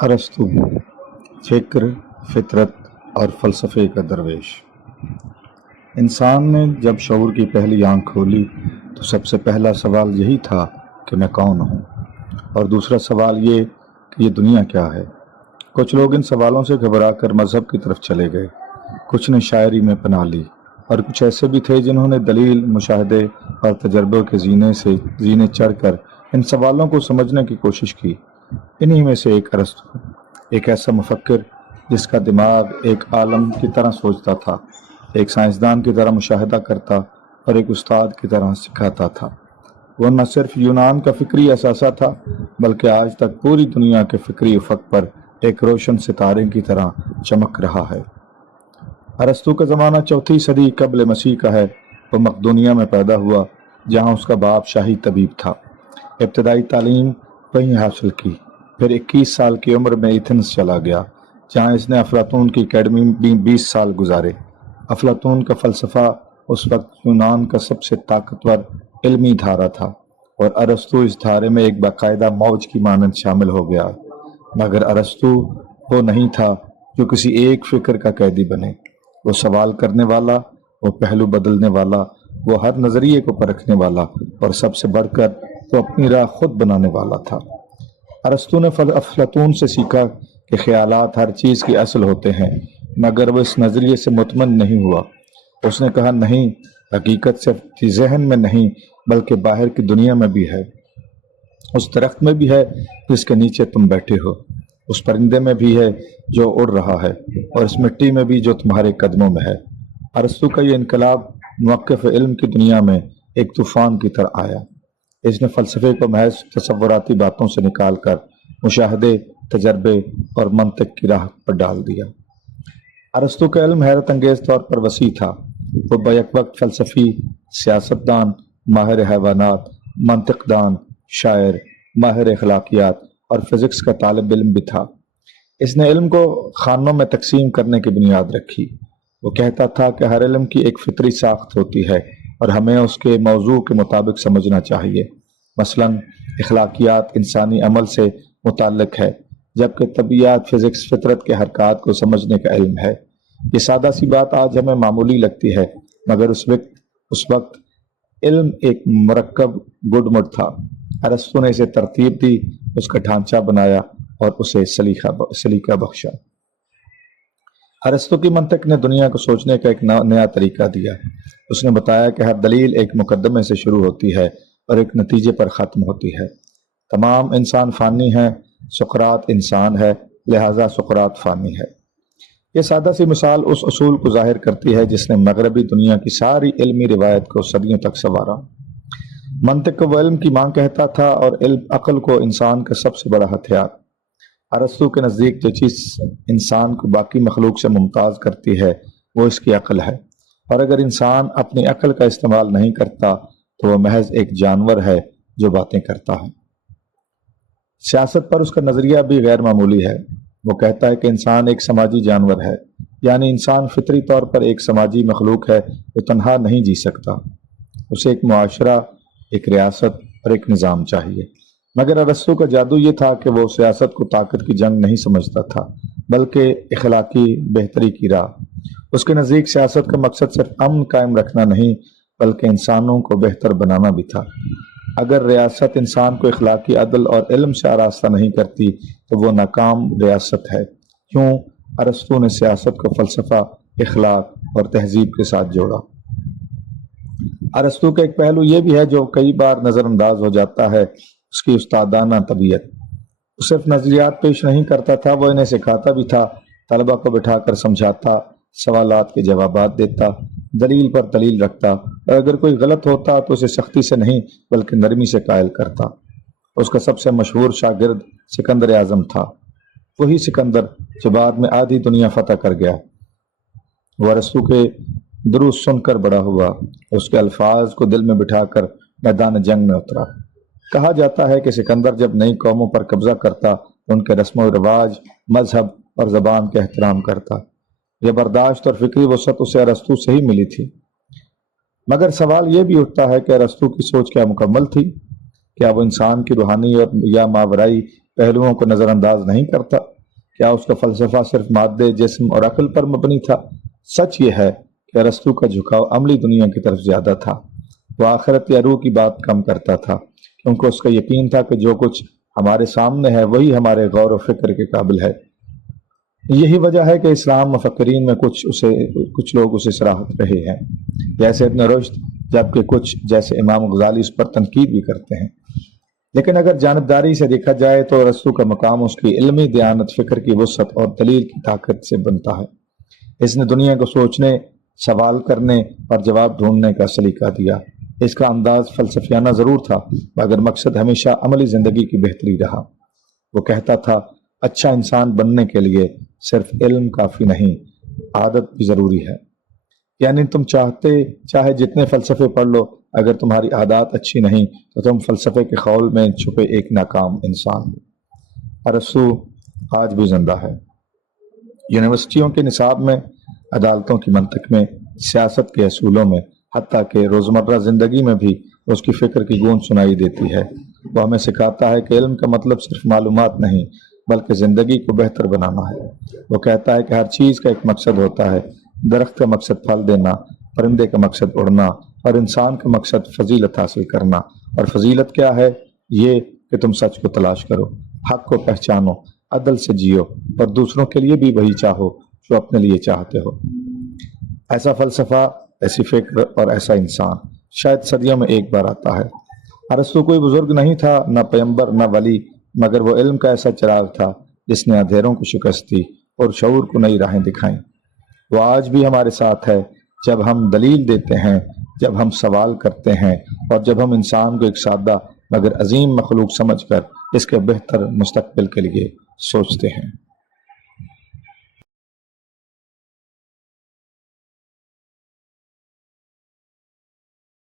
ارسطو، فکر، فطرت اور فلسفے کا درویش۔ انسان نے جب شعور کی پہلی آنکھ کھولی تو سب سے پہلا سوال یہی تھا کہ میں کون ہوں، اور دوسرا سوال یہ کہ یہ دنیا کیا ہے۔ کچھ لوگ ان سوالوں سے گھبرا کر مذہب کی طرف چلے گئے، کچھ نے شاعری میں پناہ لی، اور کچھ ایسے بھی تھے جنہوں نے دلیل، مشاہدے اور تجربوں کے زینے چڑھ کر ان سوالوں کو سمجھنے کی کوشش کی۔ انہی میں سے ایک ارسطو، ایک ایسا مفکر جس کا دماغ ایک عالم کی طرح سوچتا تھا، ایک سائنسدان کی طرح مشاہدہ کرتا اور ایک استاد کی طرح سکھاتا تھا۔ وہ نہ صرف یونان کا فکری اثاثہ تھا بلکہ آج تک پوری دنیا کے فکری افق پر ایک روشن ستارے کی طرح چمک رہا ہے۔ ارسطو کا زمانہ چوتھی صدی قبل مسیح کا ہے۔ وہ مقدونیہ میں پیدا ہوا جہاں اس کا باپ شاہی طبیب تھا۔ ابتدائی تعلیم وہیں حاصل کی، پھر 21 سال کی عمر میں ایتھنز چلا گیا جہاں اس نے افلاطون کی اکیڈمی میں 20 سال گزارے۔ افلاطون کا فلسفہ اس وقت یونان کا سب سے طاقتور علمی دھارا تھا، اور ارسطو اس دھارے میں ایک باقاعدہ موج کی مانند شامل ہو گیا۔ مگر ارسطو وہ نہیں تھا جو کسی ایک فکر کا قیدی بنے۔ وہ سوال کرنے والا، وہ پہلو بدلنے والا، وہ ہر نظریے کو پرکھنے والا، اور سب سے بڑھ کر وہ اپنی راہ خود بنانے والا تھا۔ ارسطو نے افلاطون سے سیکھا کہ خیالات ہر چیز کی اصل ہوتے ہیں، مگر وہ اس نظریے سے مطمئن نہیں ہوا۔ اس نے کہا نہیں، حقیقت صرف ذہن میں نہیں بلکہ باہر کی دنیا میں بھی ہے۔ اس درخت میں بھی ہے جس کے نیچے تم بیٹھے ہو، اس پرندے میں بھی ہے جو اڑ رہا ہے، اور اس مٹی میں بھی جو تمہارے قدموں میں ہے۔ ارسطو کا یہ انقلاب موقف علم کی دنیا میں ایک طوفان کی طرح آیا۔ اس نے فلسفے کو محض تصوراتی باتوں سے نکال کر مشاہدے، تجربے اور منطق کی راہ پر ڈال دیا۔ ارسطو کا علم حیرت انگیز طور پر وسیع تھا۔ وہ بیک وقت فلسفی، سیاستدان، ماہر حیوانات، منطق دان، شاعر، ماہر اخلاقیات اور فزکس کا طالب علم بھی تھا۔ اس نے علم کو خانوں میں تقسیم کرنے کی بنیاد رکھی۔ وہ کہتا تھا کہ ہر علم کی ایک فطری ساخت ہوتی ہے اور ہمیں اس کے موضوع کے مطابق سمجھنا چاہیے۔ مثلا اخلاقیات انسانی عمل سے متعلق ہے، جبکہ طبیعیات، فزکس فطرت کے حرکات کو سمجھنے کا علم ہے۔ یہ سادہ سی بات آج ہمیں معمولی لگتی ہے، مگر اس وقت علم ایک مرکب گڈ مڈ تھا۔ ارسطو نے اسے ترتیب دی، اس کا ڈھانچہ بنایا اور اسے سلیقہ بخشا۔ ارسطو کی منطق نے دنیا کو سوچنے کا ایک نیا طریقہ دیا۔ اس نے بتایا کہ ہر دلیل ایک مقدمے سے شروع ہوتی ہے اور ایک نتیجے پر ختم ہوتی ہے۔ تمام انسان فانی ہیں، سقراط انسان ہے، لہذا سقراط فانی ہے۔ یہ سادہ سی مثال اس اصول کو ظاہر کرتی ہے جس نے مغربی دنیا کی ساری علمی روایت کو صدیوں تک سنوارا۔ منطق کو وہ علم کی ماں کہتا تھا اور عقل کو انسان کا سب سے بڑا ہتھیار۔ ارسطو کے نزدیک جو چیز انسان کو باقی مخلوق سے ممتاز کرتی ہے وہ اس کی عقل ہے، اور اگر انسان اپنی عقل کا استعمال نہیں کرتا تو وہ محض ایک جانور ہے جو باتیں کرتا ہے۔ سیاست پر اس کا نظریہ بھی غیر معمولی ہے۔ وہ کہتا ہے کہ انسان ایک سماجی جانور ہے، یعنی انسان فطری طور پر ایک سماجی مخلوق ہے، وہ تنہا نہیں جی سکتا۔ اسے ایک معاشرہ، ایک ریاست اور ایک نظام چاہیے۔ مگر ارسطو کا جادو یہ تھا کہ وہ سیاست کو طاقت کی جنگ نہیں سمجھتا تھا بلکہ اخلاقی بہتری کی راہ۔ اس کے نزدیک سیاست کا مقصد صرف امن قائم رکھنا نہیں بلکہ انسانوں کو بہتر بنانا بھی تھا۔ اگر ریاست انسان کو اخلاقی عدل اور علم سے آراستہ نہیں کرتی تو وہ ناکام ریاست ہے۔ کیوں؟ ارسطو نے سیاست کو فلسفہ، اخلاق اور تہذیب کے ساتھ جوڑا۔ ارسطو کا ایک پہلو یہ بھی ہے جو کئی بار نظر انداز ہو جاتا ہے، اس کی استادانہ طبیعت۔ وہ صرف نظریات پیش نہیں کرتا تھا، وہ انہیں سکھاتا بھی تھا۔ طلبہ کو بٹھا کر سمجھاتا، سوالات کے جوابات دیتا، دلیل پر دلیل رکھتا، اور اگر کوئی غلط ہوتا تو اسے سختی سے نہیں بلکہ نرمی سے قائل کرتا۔ اس کا سب سے مشہور شاگرد سکندر اعظم تھا، وہی سکندر جو بعد میں آدھی دنیا فتح کر گیا۔ وہ ارسطو کے دروس سن کر بڑا ہوا، اس کے الفاظ کو دل میں بٹھا کر میدان جنگ میں اترا۔ کہا جاتا ہے کہ سکندر جب نئی قوموں پر قبضہ کرتا تو ان کے رسم و رواج، مذہب اور زبان کا احترام کرتا۔ یہ برداشت اور فکری وسعت اسے ارسطو سے ہی ملی تھی۔ مگر سوال یہ بھی اٹھتا ہے کہ ارسطو کی سوچ کیا مکمل تھی؟ کیا وہ انسان کی روحانی اور یا ماورائی پہلوؤں کو نظر انداز نہیں کرتا؟ کیا اس کا فلسفہ صرف مادے، جسم اور عقل پر مبنی تھا؟ سچ یہ ہے کہ ارسطو کا جھکاؤ عملی دنیا کی طرف زیادہ تھا۔ وہ آخرت یا روح کی بات کم کرتا تھا، کیونکہ اس کا یقین تھا کہ جو کچھ ہمارے سامنے ہے وہی ہمارے غور و فکر کے قابل ہے۔ یہی وجہ ہے کہ اسلام مفکرین میں کچھ لوگ اسے سراہت رہے ہیں، جیسے ابن رشد، جبکہ کچھ جیسے امام غزالی اس پر تنقید بھی کرتے ہیں۔ لیکن اگر جانبداری سے دیکھا جائے تو ارسطو کا مقام اس کی علمی دیانت، فکر کی وسعت اور دلیل کی طاقت سے بنتا ہے۔ اس نے دنیا کو سوچنے، سوال کرنے اور جواب ڈھونڈنے کا سلیقہ دیا۔ اس کا انداز فلسفیانہ ضرور تھا، مگر مقصد ہمیشہ عملی زندگی کی بہتری رہا۔ وہ کہتا تھا، اچھا انسان بننے کے لیے صرف علم کافی نہیں، عادت بھی ضروری ہے۔ یعنی تم چاہے جتنے فلسفے پڑھ لو، اگر تمہاری عادات اچھی نہیں تو تم فلسفے کے خول میں چھپے ایک ناکام انسان ہو۔ ارسطو آج بھی زندہ ہے۔ یونیورسٹیوں کے نصاب میں، عدالتوں کی منطق میں، سیاست کے اصولوں میں، حتیٰ کہ روزمرہ زندگی میں بھی اس کی فکر کی گونج سنائی دیتی ہے۔ وہ ہمیں سکھاتا ہے کہ علم کا مطلب صرف معلومات نہیں، بلکہ زندگی کو بہتر بنانا ہے۔ وہ کہتا ہے کہ ہر چیز کا ایک مقصد ہوتا ہے، درخت کا مقصد پھل دینا، پرندے کا مقصد اڑنا، اور انسان کا مقصد فضیلت حاصل کرنا۔ اور فضیلت کیا ہے؟ یہ کہ تم سچ کو تلاش کرو، حق کو پہچانو، عدل سے جیو، اور دوسروں کے لیے بھی وہی چاہو جو اپنے لیے چاہتے ہو۔ ایسا فلسفہ، ایسی فکر اور ایسا انسان شاید صدیوں میں ایک بار آتا ہے۔ ارسطو کوئی بزرگ نہیں تھا، نہ پیغمبر، نہ ولی، مگر وہ علم کا ایسا چراغ تھا جس نے اندھیروں کو شکست دی اور شعور کو نئی راہیں دکھائیں۔ وہ آج بھی ہمارے ساتھ ہے، جب ہم دلیل دیتے ہیں، جب ہم سوال کرتے ہیں، اور جب ہم انسان کو ایک سادہ مگر عظیم مخلوق سمجھ کر اس کے بہتر مستقبل کے لیے سوچتے ہیں۔